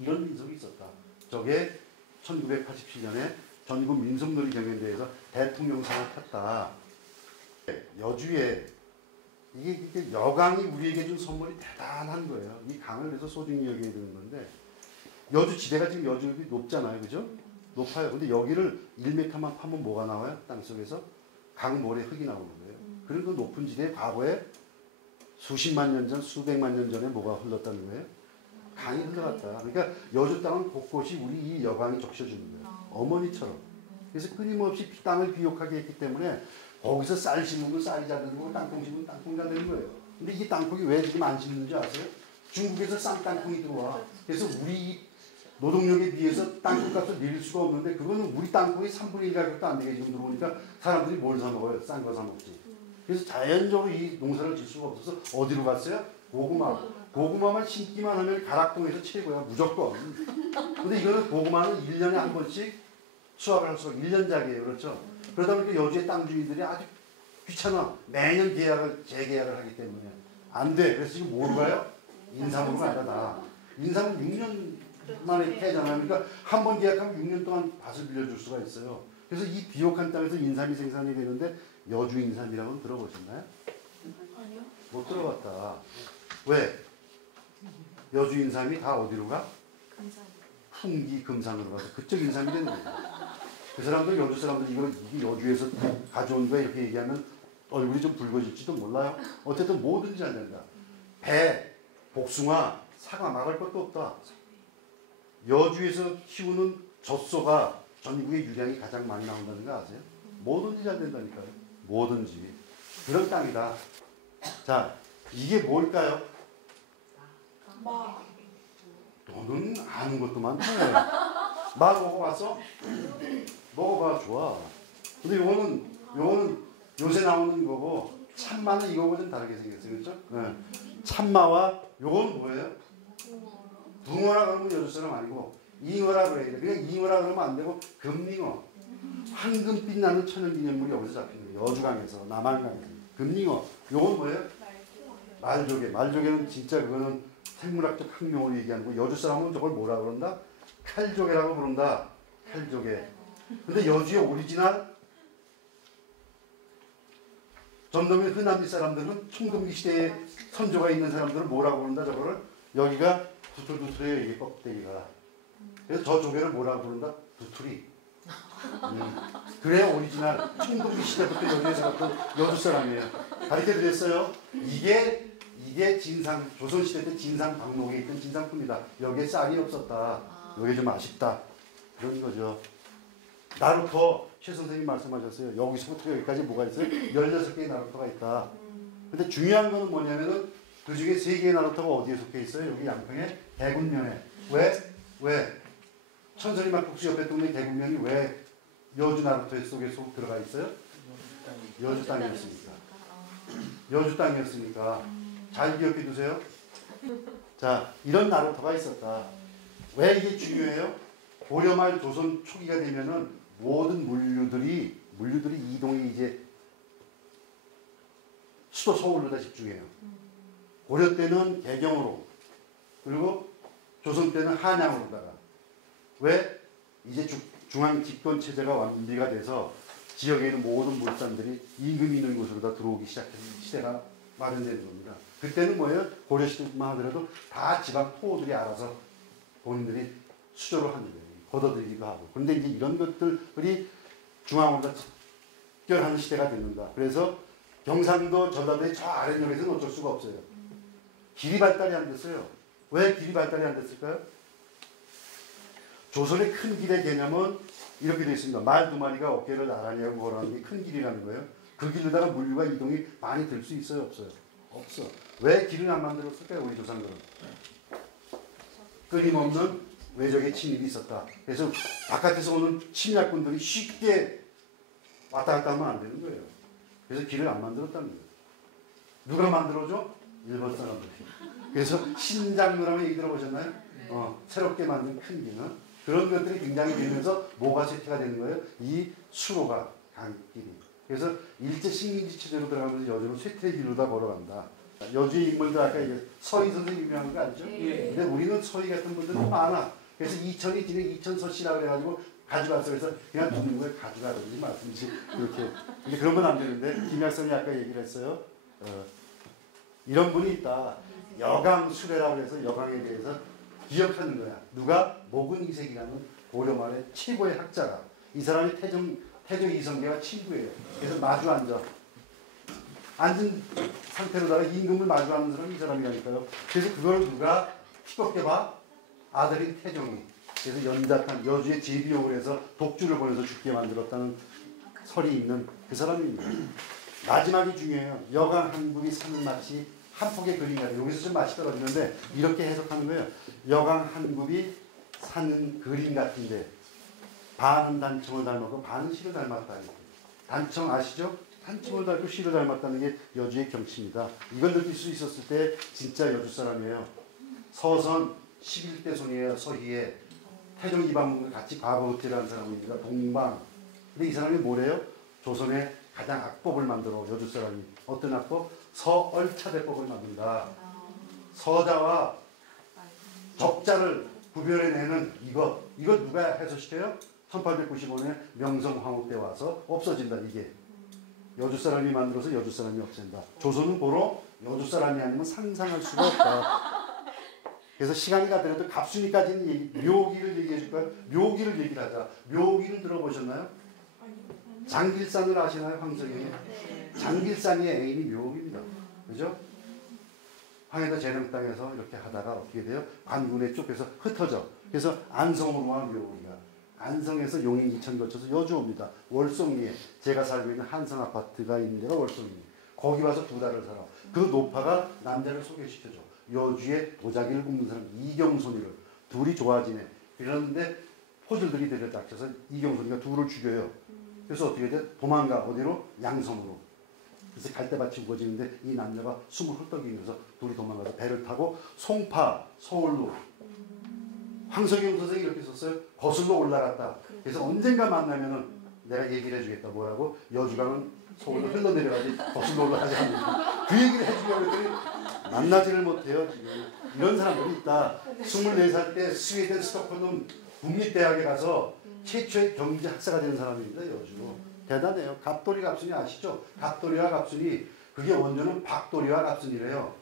이런 민속이 있었다. 저게 1987년에 전국 민속놀이 경연대회에서 대통령상을 탔다. 여주에 이게 여강이 우리에게 준 선물이 대단한 거예요. 이 강을 그래서 소중히 여겨야 되는 건데 여주 지대가 지금 여주가 높잖아요. 그죠? 높아요. 근데 여기를 1m만 파면 뭐가 나와요? 땅속에서 강모래 흙이 나오는 거예요. 그런 그 높은 지대에 과거에 수십만 년 전, 수백만 년 전에 뭐가 흘렀다는 거예요? 강이 흘러갔다. 그러니까 여주 땅은 곳곳이 우리 이 여강이 적셔주는 거예요. 어머니처럼. 그래서 끊임없이 땅을 비옥하게 했기 때문에 거기서 쌀 심으면 쌀이 잘 되는 거고 땅콩 심으면 땅콩이 잘 되는 거예요. 근데 이 땅콩이 왜 지금 안 심는지 아세요? 중국에서 싼 땅콩이 들어와. 그래서 우리 노동력에 비해서 땅콩값을 내릴 수가 없는데 그거는 우리 땅콩이 3분의 1 가격도 안 되게 지금 들어오니까 사람들이 뭘 사 먹어요? 싼 거 사 먹지. 그래서 자연적으로 이 농사를 질 수가 없어서 어디로 갔어요? 고구마. 고구마만 심기만 하면 가락동에서 최고야. 무조건. 근데 이거는 고구마는 1년에 한 번씩 수확을 할 수가 1년작이에요. 그렇죠? 그러다 보니까 여주의 땅 주인들이 아주 귀찮아. 매년 재계약을 하기 때문에. 안 돼. 그래서 지금 뭐로 가요? 인삼으로 가다. 인삼은 6년 만에 캐잖아요. 그러니까 한 번 계약하면 6년 동안 밭을 빌려줄 수가 있어요. 그래서 이 비옥한 땅에서 인삼이 생산이 되는데 여주 인삼이라고는 들어보셨나요? 아니요. 못 들어봤다. 왜? 여주 인삼이 다 어디로 가? 금산. 풍기 금산으로 가서 그쪽 인삼이 되는 거예요. 그 사람들 여주 사람들 이게 여주에서 가져온 거야 이렇게 얘기하면 얼굴이 좀 붉어질지도 몰라요. 어쨌든 뭐든지 잘 된다. 배, 복숭아, 사과 막을 것도 없다. 여주에서 키우는 젖소가 전국의 유량이 가장 많이 나온다는 거 아세요? 뭐든지 잘 된다니까요. 뭐든지. 그런 땅이다. 자, 이게 뭘까요? 막. 너는 아는 것도 많네. 막 먹어봤어? 먹어봐, 좋아. 근데 요거는 요새 나오는 거고 참마는 이거보다 좀 다르게 생겼어요. 그렇죠? 네. 참마와 요건 뭐예요? 붕어라 그러면 여주 사람 아니고 잉어라 그래야 돼. 그냥 잉어라 그러면 안 되고 금링어. 황금빛 나는 천연기념물이 여기서 잡히는 거예요. 여주강에서, 남한강에서. 금링어. 요건 뭐예요? 말조개. 말조개는 진짜 그거는 생물학적 학명으로 얘기하는 거. 여주 사람은 저걸 뭐라 그런다? 칼조개라고 부른다. 칼조개. 근데 여주의 오리지널 전놈의 흔한미 사람들은 청동기 시대에 선조가 있는 사람들은 뭐라고 부른다 저거를? 여기가 두툴두툴해요. 이게 껍데기가. 그래서 저 조개를 뭐라고 부른다? 두툴이. 그래야 오리지널 청동기 시대부터 여기에 살았던 여주 사람이에요. 가르쳐 드렸어요. 이게 진상 조선시대 때 진상 방목에 있던 진상품이다. 여기에 쌀이 없었다. 이게 좀 아쉽다. 그런 거죠. 나루터 최 선생님 말씀하셨어요. 여기서부터 여기까지 뭐가 있어요? 16개의 나루터가 있다. 근데 중요한 거는 뭐냐면은 그 중에 3개의 나루터가 어디에 속해 있어요? 여기 양평의 대군면에. 왜? 천선이 막국수 옆에 동네 대군면이 왜 여주 나루터 속에 속 들어가 있어요? 여주 땅이었으니까. 여주 땅이었으니까. 잘 기억해 두세요. 자, 이런 나루터가 있었다. 왜 이게 중요해요? 고려말 조선 초기가 되면은 모든 물류들이 이동이 이제 수도 서울로 다 집중해요. 고려 때는 개경으로, 그리고 조선 때는 한양으로다가. 왜? 이제 중앙 집권 체제가 완비가 돼서 지역에 있는 모든 물산들이 임금 있는 곳으로 다 들어오기 시작한 시대가 마련되는 겁니다. 그때는 뭐예요? 고려 시대만 하더라도 다 지방 토호들이 알아서 본인들이 수조를 하는 거예요. 걷어들이기도 하고. 그런데 이제 이런 것들이 중앙으로 다 집결하는 시대가 됐는다. 그래서 경상도 전라도의 저 아래쪽에서는 어쩔 수가 없어요. 길이 발달이 안 됐어요. 왜 길이 발달이 안 됐을까요? 조선의 큰 길의 개념은 이렇게 되어 있습니다. 말 2마리가 어깨를 나란히 하고 걸어가는 게 큰 길이라는 거예요. 그 길로다가 물류가 이동이 많이 될 수 있어요? 없어요? 없어. 왜 길을 안 만들었을까요? 우리 조상들은. 끊임없는 외적의 침입이 있었다. 그래서 바깥에서 오는 침략군들이 쉽게 왔다 갔다 하면 안 되는 거예요. 그래서 길을 안 만들었다는 거예요. 누가 만들어줘? 일본 사람들이. 그래서 신장로라는 얘기 들어보셨나요? 새롭게 만든 큰 길은 그런 것들이 굉장히 되면서 뭐가 쇠퇴가 되는 거예요? 이 수로가 강길이. 그래서 일제 식민지 체제로 들어가면서 여주는 쇠퇴의 길로 다 걸어간다. 여주의 인물들 아까 서희 선생님 유명한 거 알죠? 근데 우리는 서희 같은 분들은 많아. 그래서 이천이 지금 이천서씨라고 그래가지고 가져갔어. 그래서 그냥 두는 걸 가져가든지 말든지 그렇게. 근데 그런 건 안 되는데 김약선이 아까 얘기를 했어요. 이런 분이 있다. 여강수레라고 해서 여강에 대해서 기억하는 거야. 누가? 모근이색이라는 고려말의 최고의 학자가. 이 사람이 태조 이성계와 친구예요. 그래서 마주 앉은 상태로다가 임금을 마주하는 사람이 이 사람이라니까요. 그래서 그걸 누가 티겁게 봐? 아들인 태종이. 그래서 연작한 여주의 제비용을 해서 독주를 보내서 죽게 만들었다는 설이 있는 그 사람입니다. 마지막이 중요해요. 여강 한국이 사는 맛이 한 폭의 그림 같아요. 여기서 좀 맛이 떨어지는데 이렇게 해석하는 거예요. 여강 한국이 사는 그림 같은데 반은 단청을 닮았고 반은 시를 닮았다. 단청 아시죠? 단청을 닮고 시를 닮았다는 게 여주의 경치입니다. 이걸 느낄 수 있었을 때 진짜 여주 사람이에요. 서선 11대 손이에요. 서희에 태종 이방문과 같이 과거호텔하는 사람입니다. 동방. 근데 이 사람이 뭐래요? 조선의 가장 악법을 만들어. 여주 사람이. 어떤 악법? 서얼차대법을 만든다. 서자와 적자를 구별해내는 이거 누가 해서시켜요? 1895년에 명성황후 때 와서 없어진다. 이게 여주 사람이 만들어서 여주 사람이 없앤다. 조선은 고로 여주 사람이 아니면 상상할 수가 없다. 그래서 시간이 가더라도 갑순이까지는 묘기를 얘기해 줄까요? 묘기를 얘기를 하자. 묘기를 들어보셨나요? 장길산을 아시나요? 황석영이? 장길산의 애인이 묘기입니다. 그죠? 황해도 재령 땅에서 이렇게 하다가 어떻게 돼요? 관군에 쫓겨서 흩어져. 그래서 안성으로 와 묘기가. 안성에서 용인 이천 거쳐서 여주 옵니다. 월송리에 제가 살고 있는 한성 아파트가 있는 데가 월송리. 거기 와서 2달을 살아. 그 노파가 남자를 소개시켜줘. 여주에 도자기를 굽는 사람 이경손이를. 둘이 좋아지네. 그러는데 포졸들이 들여닥쳐서 이경손이가 둘을 죽여요. 그래서 어떻게 돼? 도망가. 어디로? 양성으로. 그래서 갈대밭이 우거지는데 이 남자가 숨을 헐떡이면서 둘이 도망가서 배를 타고 송파, 서울로. 황석영 선생이 이렇게 썼어요. 거슬러 올라갔다. 그래서 언젠가 만나면은 내가 얘기를 해주겠다. 뭐라고? 여주강은 서울로 흘러내려가지 거슬러 올라가지 않는다. 그 얘기를 해주려고 했더니 만나지를 못해요. 지금. 이런 사람들이 있다. 24살 때 스웨덴 스톡홀름 국립대학에 가서 최초의 경제 학사가 되는 사람입니다. 여주. 대단해요. 갑돌이 갑순이 아시죠? 갑돌이와 갑순이 그게 원조는 박돌이와 갑순이래요.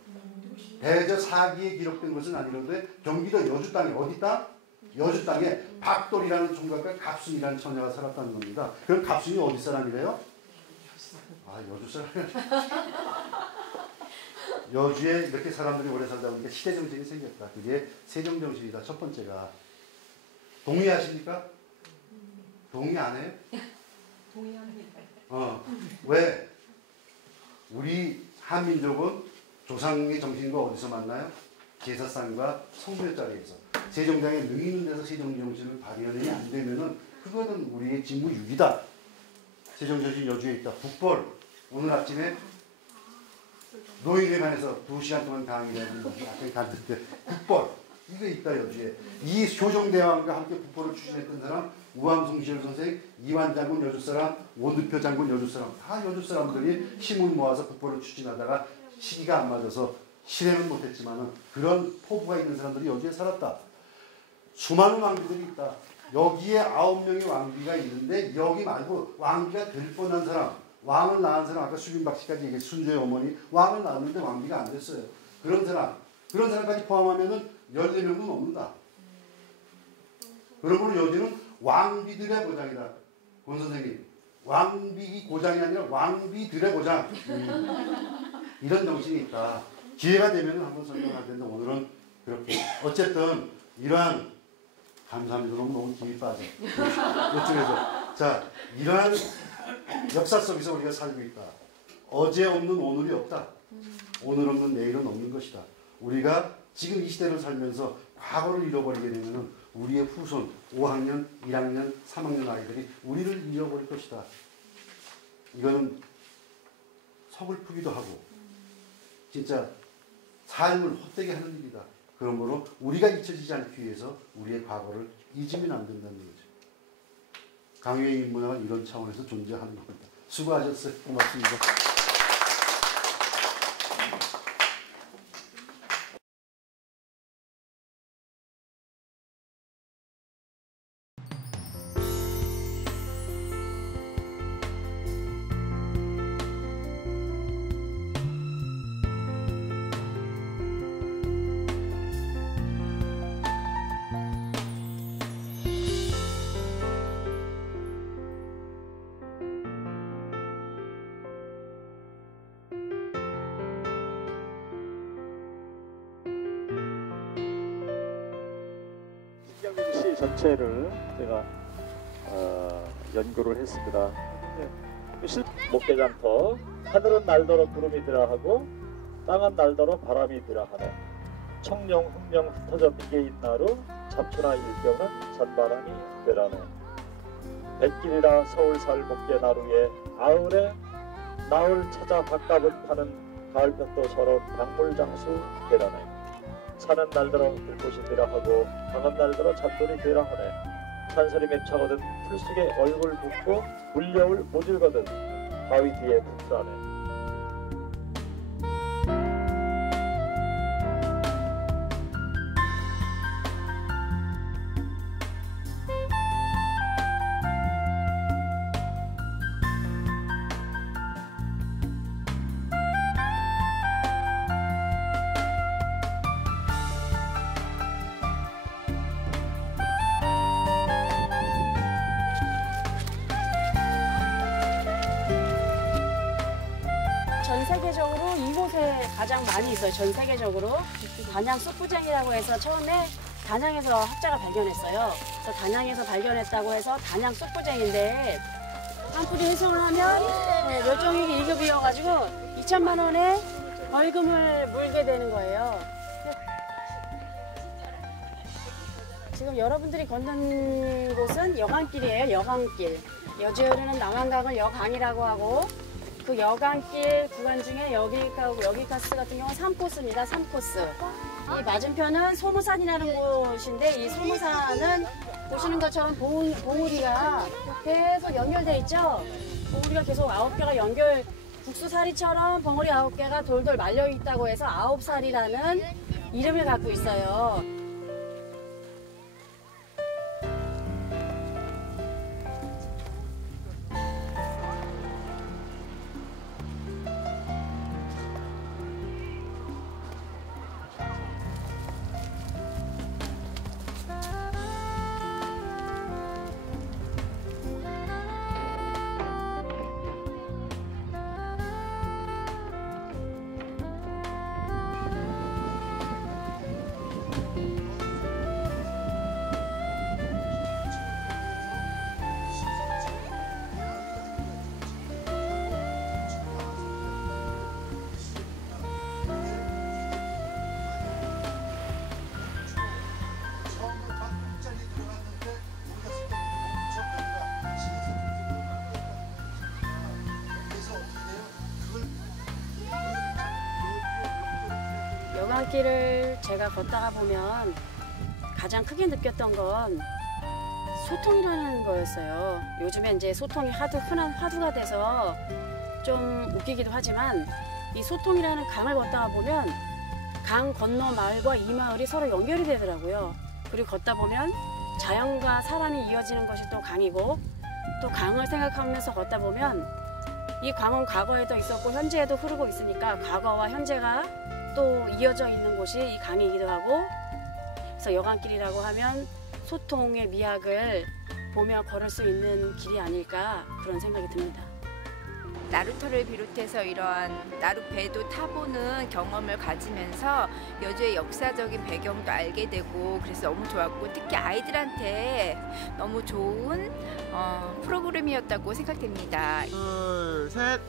대저 사기에 기록된 것은 아니는데 경기도 여주 땅에 어디 땅? 여주 땅에 박돌이라는 총각과 갑순이라는 처녀가 살았다는 겁니다. 그럼 갑순이 어디 사람이래요? 아, 여주 사람. 여주에 이렇게 사람들이 오래 살다 보니까 시대정신이 생겼다. 그게 세종정신이다. 첫 번째가. 동의하십니까? 동의 안 해요? 동의합니다. 왜? 우리 한민족은 조상의 정신과 어디서 만나요? 제사상과 성묘 자리에서. 세종대왕의 능이 있는 데서 세종 정신을 발휘하느니 안 되면은 그거는 우리의 직무유기다. 세종 정신 여주에 있다. 북벌. 오늘 아침에 노인회관에서 2시간 동안 강의를 앞에 갔는데 북벌. 이거 있다 여주에. 이 효종대왕과 함께 북벌을 추진했던 사람 우암송시열 선생, 이완 장군 여주 사람, 오드표 장군 여주 사람 다 여주 사람들이 힘을 모아서 북벌을 추진하다가 시기가 안 맞아서 실행은 못했지만은 그런 포부가 있는 사람들이 여주에 살았다. 수많은 왕비들이 있다. 여기에 9명의 왕비가 있는데 여기 말고 왕비가 될 뻔한 사람, 왕을 낳은 사람 아까 수빈박씨까지 얘기해 순조의 어머니 왕을 낳았는데 왕비가 안 됐어요. 그런 사람까지 포함하면은 14명은 넘는다. 그러므로 여주는 왕비들의 고장이다. 권 선생님, 왕비 고장이 아니라 왕비들의 고장. 이런 정신이 있다. 기회가 되면 한번 설명할 텐데 오늘은 그렇게. 어쨌든 이러한 감사합니다. 너무 힘이 빠져. 이쪽에서. 자, 이러한 역사 속에서 우리가 살고 있다. 어제 없는 오늘이 없다. 오늘 없는 내일은 없는 것이다. 우리가 지금 이 시대를 살면서 과거를 잃어버리게 되면은 우리의 후손 5학년, 1학년, 3학년 아이들이 우리를 잃어버릴 것이다. 이거는 서글프기도 하고 진짜 삶을 헛되게 하는 일이다. 그러므로 우리가 잊혀지지 않기 위해서 우리의 과거를 잊으면 안 된다는 거죠. 강요의 인문학은 이런 차원에서 존재하는 겁니다. 수고하셨어요. 고맙습니다. 시 전체를 제가 연구를 했습니다. 목대장터 하늘은 날더러 구름이 들어하고 땅은 날더러 바람이 들어하네. 청룡 흑룡 흩어져 비게 있나루 잡초나 일경은 잔바람이 되라네. 백길이라 서울살 목대 나루에 아울에 나울 찾아 밥값을 파는 가을볕도 서러운 박물장수 되라네. 산은 날더러 들꽃이 되라 하고 강은 날더러 잡돌이 되라 하네. 산설이 맺혀거든 풀속에 얼굴 붓고 물려올 모질거든 바위 뒤에 붙으라네. 전 세계적으로 이곳에 가장 많이 있어요. 전 세계적으로 단양 쑥부쟁이라고 해서 처음에 단양에서 학자가 발견했어요. 그래서 단양에서 발견했다고 해서 단양 쑥부쟁인데 한 뿌리 훼손을 하면 멸종위기 1급이어가지고 2천만 원의 벌금을 물게 되는 거예요. 지금 여러분들이 걷는 곳은 여강길이에요. 여강길. 여주에는 남한강을 여강이라고 하고 그 여강길 구간 중에 여기하고 여기가스 같은 경우는 3코스입니다. 3코스. 이 맞은편은 소무산이라는 곳인데 이 소무산은 보시는 것처럼 봉우리가 계속 연결돼 있죠. 봉우리가 계속 9개가 연결 국수사리처럼 봉우리 9개가 돌돌 말려 있다고 해서 9살이라는 이름을 갖고 있어요. 여강길을 제가 걷다가 보면 가장 크게 느꼈던 건 소통이라는 거였어요. 요즘에 이제 소통이 하도 흔한 화두가 돼서 좀 웃기기도 하지만 이 소통이라는 강을 걷다가 보면 강 건너 마을과 이 마을이 서로 연결이 되더라고요. 그리고 걷다 보면 자연과 사람이 이어지는 것이 또 강이고, 또 강을 생각하면서 걷다 보면 이 강은 과거에도 있었고 현재에도 흐르고 있으니까 과거와 현재가 또 이어져 있는 곳이 이 강이기도 하고, 그래서 여강길이라고 하면 소통의 미학을 보며 걸을 수 있는 길이 아닐까 그런 생각이 듭니다. 나루터를 비롯해서 이러한 나룻배도 타보는 경험을 가지면서 여주의 역사적인 배경도 알게 되고 그래서 너무 좋았고, 특히 아이들한테 너무 좋은 프로그램이었다고 생각됩니다. 둘, 셋.